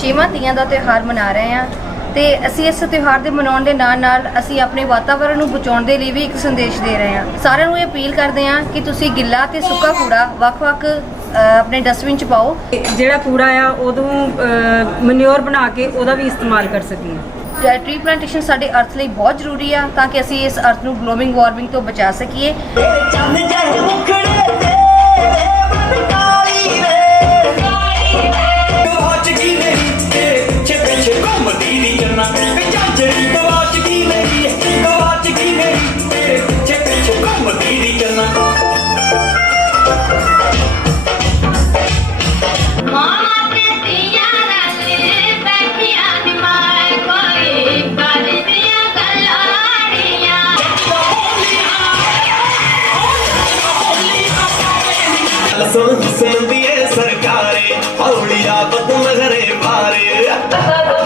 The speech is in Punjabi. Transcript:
ਛੇਵਾਂ ਤੀਆਂ ਦਾ ਤਿਉਹਾਰ ਮਨਾ ਰਹੇ ਹਾਂ ਤੇ ਅਸੀਂ ਇਸ ਤਿਉਹਾਰ ਦੇ ਮਨਾਉਣ ਦੇ ਨਾਲ ਨਾਲ ਅਸੀਂ ਆਪਣੇ ਵਾਤਾਵਰਣ ਨੂੰ ਬਚਾਉਣ ਦੇ ਲਈ ਵੀ ਇੱਕ ਸੰਦੇਸ਼ ਦੇ ਰਹੇ ਹਾਂ। ਸਾਰਿਆਂ ਨੂੰ ਇਹ ਅਪੀਲ ਕਰਦੇ ਹਾਂ ਕਿ ਤੁਸੀਂ ਗਿੱਲਾ ਤੇ ਸੁੱਕਾ ਕੂੜਾ ਵੱਖ-ਵੱਖ ਆਪਣੇ ਡਸਟਬਿਨ 'ਚ ਪਾਓ। ਜਿਹੜਾ ਕੂੜਾ ਆ ਉਦੋਂ ਮਨਿਓਰ ਬਣਾ ਕੇ ਉਹਦਾ ਵੀ ਇਸਤੇਮਾਲ ਕਰ ਸਕੀਏ। ਟ੍ਰੀ ਪਲਾਂਟੇਸ਼ਨ ਸਾਡੇ ਅਰਥ ਲਈ ਬਹੁਤ ਜ਼ਰੂਰੀ ਆ ਤਾਂ ਕਿ ਅਸੀਂ ਇਸ ਅਰਥ ਨੂੰ ਗਲੋਬਲ ਵਾਰਮਿੰਗ ਤੋਂ ਬਚਾ ਸਕੀਏ। ਸੁਣ ਸੁਣਦੀ ਏ ਸਰਕਾਰੇ ਹੌਲੀਆ ਬਦਮਗਰੇ ਬਾਰੇ